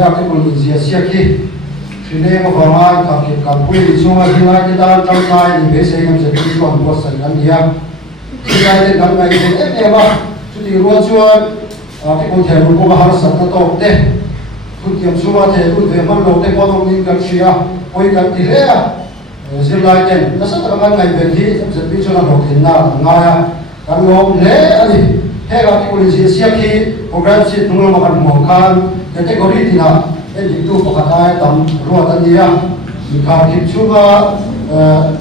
ya cái một gì xia khi khi này mà vào mai cái pui đi xuống thì lại cái đàn trong này thì bây giờ em sẽ đi còn một sân ăn đi khi này thì đàn này thì em mà chú thì luôn chuan cái con thèm của bà har sẵn nó tốt đấy chú tiệm xuống thì chú về mang lộc đấy có thông tin cần xia ôi cần thì thế giờ lại tên nó rất là ngon ngày về thì em sẽ đi cho nó học tiếng nào ngay kan ngom le ani he ga ki policy sia ki program si tunglo ma kan mo khan category dina e di tu pakhatai tam ro ta nia mi kha ki chuba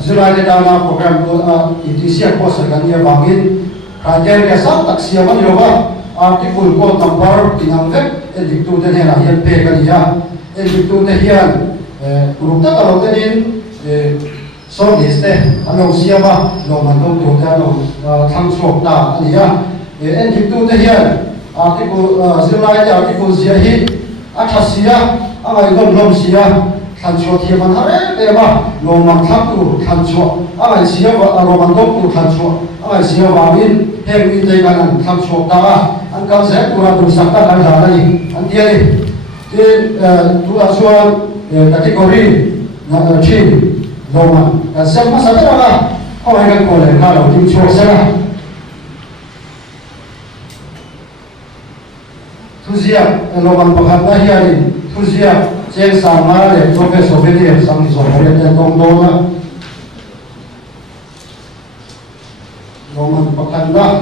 zila le dana program ko itisia ko sa kan nia bangin ka jen ke sa tak sia man yo ba article ko number kinang ve e di tu de na hian pe kan nia e di tu de hian rukta ka ro tenin so liste ano siya ba no man dong to ta no tham sok ta ani ya en him tu te hian article zilai ta article sia hi athasia amai lom sia than cho thi man hare te ba no man thap tu than cho amai sia ba ro man dong tu than cho amai sia ba min hem mi te kan tham sok ta an ka se pura tu sak ta kan la ni an dia ni ke tu asuan category na chin Roma, xem mà sao thế nào không ai cần coi lại nào đầu tiên chùa xem nào thu diệp Roma bakhat na hiền thu diệp trên sàn má để cho cái số bên điểm sang thì rồi lên trên công đô đó Roma bakhat na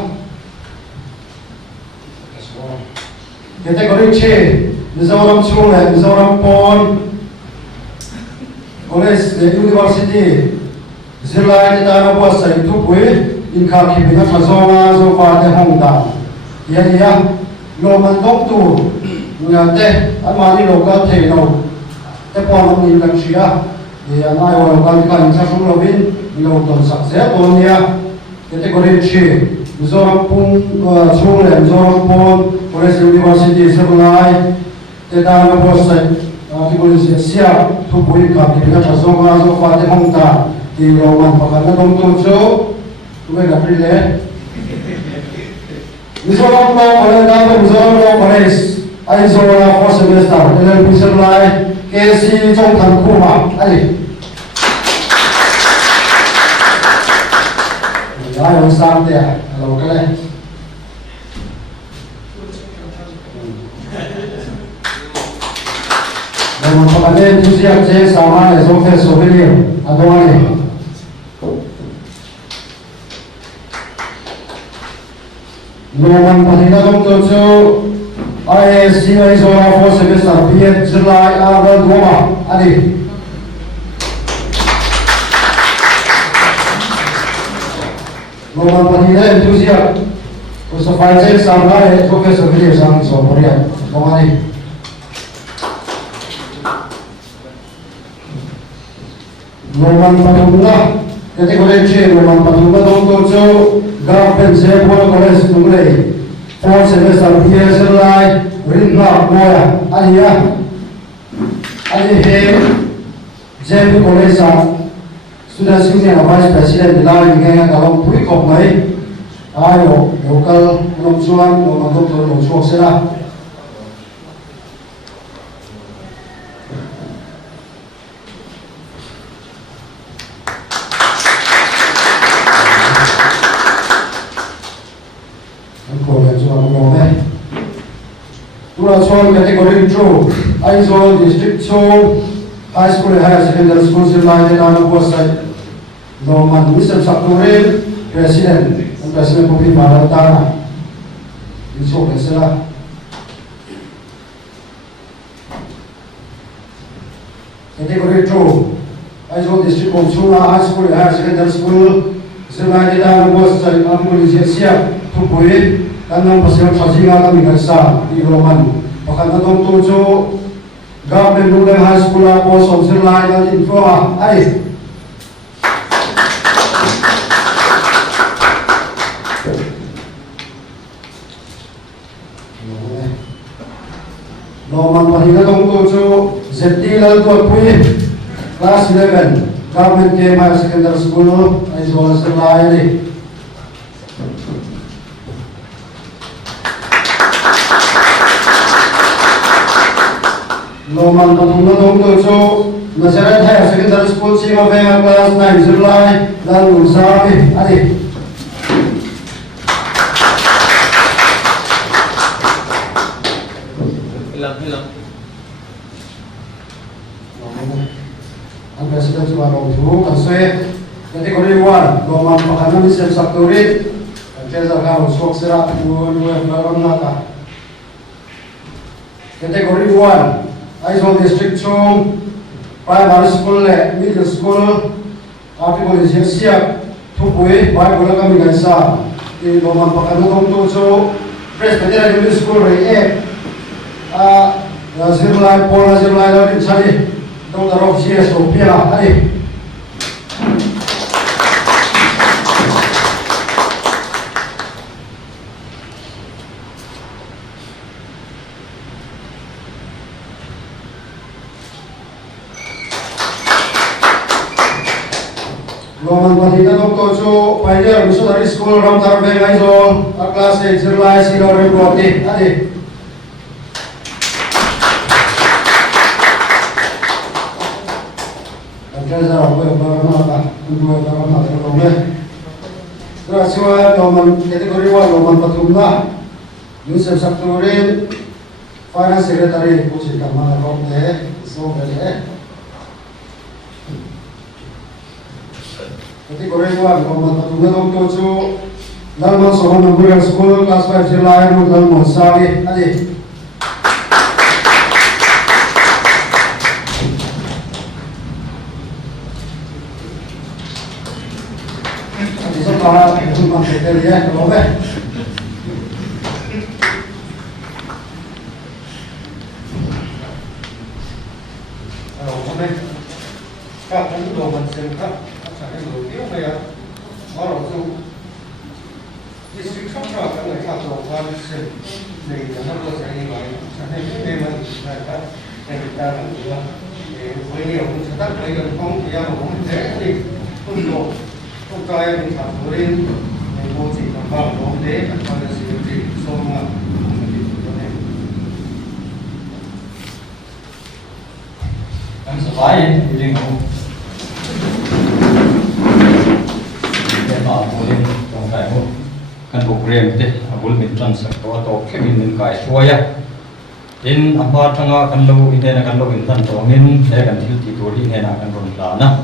cái tay có đi chơi Mizoram school này Mizoram pond College University Zilai Dana was a two-way in Kakibina Fazona, Zofa, the Honda. Yaya, Loman Doctor, Nuyate, Amani local Tano, the Pon in Lanchia, the Anai Banka in Sasson Robin, Loton Success, Onia, category Chi, Zoram Pung, School and Zoram Pond, College University, Zilai, the Dana was a Article sia tu pui ka ki na chaso ma zo fa de hong ta ki ro man pa ka dom tu cho tu ve ga pri le Mizoram lo ole na ko Mizoram lo college ai zo la for semester ele pisar lai ke si chong than khu ma ai ya yo sang te lo ka le Namun pagkain tu siap saya sama le software souvenir atau mana? Namun pagkain tu tu ISC Arizona for semester B.Ed July awal 2 adi. Namun pagkain tu siap usaha saya sama le software souvenir sang software atau mana? Roman Patungla, category C, Roman Patungla dong tu government se pun college tunggulai, for semester PSLI, ringa moya, alia, alihe, JP college sa, sudah sini vice president bilang dengan kalau pui kop mai, ayo local lomsuan, Roman doktor lomsuan sila. Tuan category 2, Aizawl District 2, High School and Higher Secondary School Zilai Dana Bosai, Norman Mr. Sakure, President, and President Pupi Maratana. Iso Pesela. Category 2, Aizawl District 2, High School and Higher Secondary School, Zilai Dana Bosai, Ambulia Sia, Tupui, Kanang pasal Fazinga kami kerja di Roman. Bahkan dalam tujuh government rural high school apa sosial lain dan info ai. Roman pasal dalam tujuh Zetilal tu punya class 11 government ke higher secondary school ai sosial lain ni. Loman patung na dong to so Nazareth Higher Secondary School Sima Venga Class 9 July dan Unsami adi hilang ang president sa Long Tu kasi kategori 1 Loman pakanan ni Sel Sakturit ang kesa ka usok sira pun meron nata kategori 1 Aizol District Chung Primary School le Middle School Article is siap Tukui Baik bola kami gaisa di Loman pakanan dong tu so Presbyterian Middle School re Zirlai Pola Zirlai Lodin Sari Dong Darok Sias Opia Adi Loman Patita Dong Tocho Pioneer Missionary School Ram Tarbe Aizol Class 8 Zirlai Silo Rebroti Adi Kaya ako yung mga dua orang nak terlalu. Terus siapa Loman kategori 1 Loman patung na. Yusuf Sakturin Finance Secretary Puji Kamala Komte so bele. Kategori 1 Loman patung na dong tocho. Dalman Sohon Memorial School Class 5 July Dalman Sawi adi. Para itu maksudnya dia kalau deh. Kalau mana? Kapan itu Loman Sengkak? Saya dulu dia kayak orang tu distrik Songkak kan mereka Loman Seng. Dari mana tu saya ni baik. Saya ni memang saya yang kita lakukan. Ini orang sedang belajar kong dia orang ni untuk Kaya ng Sakturin, may Puji Kamala Komte at para si Soma Ang sabay, hiling mo. Yan maapunin itong kaya mo. Kan program ito, abul mitran sa kawa to, kemin kaya suwaya. In apa tanga kan lo ite na kan lo intan tongin, saya kan tiltituri na kan ron lana.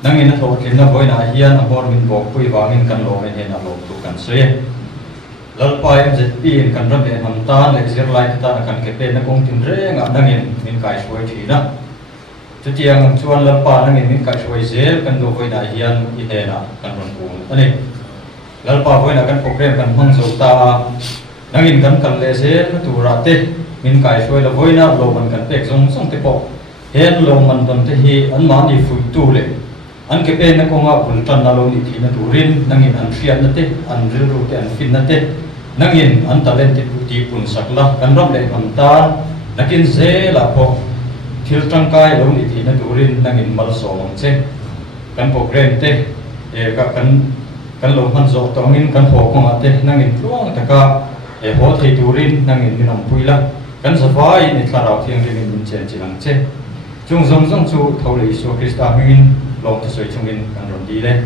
Nangin na thawkin na boy na hiyan ang min bok pui wangin kan lo men hen alok tu kan suye lalpa MZP in kan ram hen hamtan le zirlai ta na kan kepe na kong tin re nga nangin min kai suai thina tutiang chuan lalpa nangin min kai suai zel kan do boy na hiyan i he na kan ron pu ani lalpa boy na kan program kan hang zo ta nangin kan kan le se tu ra te min kai suai la boy na lo man kan pek zong song te po hen lo man don te hi an ma ni fu tu le an kepe na ko nga bultan na lo ni ti na turin nangin an fiat na te an riru te an fin na te nangin an talent te puti pun sakla kan ram le hamta nakin ze la po thil tangkai lo ni ti na turin nangin mal so mong che kan program te e ka kan lo han zo tongin kan ho ko nga te nangin luang ta ka e ho thei turin nangin minom puila kan safai ni tlarau thiang rin min chen chilang che chung zong zong chu thole Isu Krista min long to soi chungin kan ron di le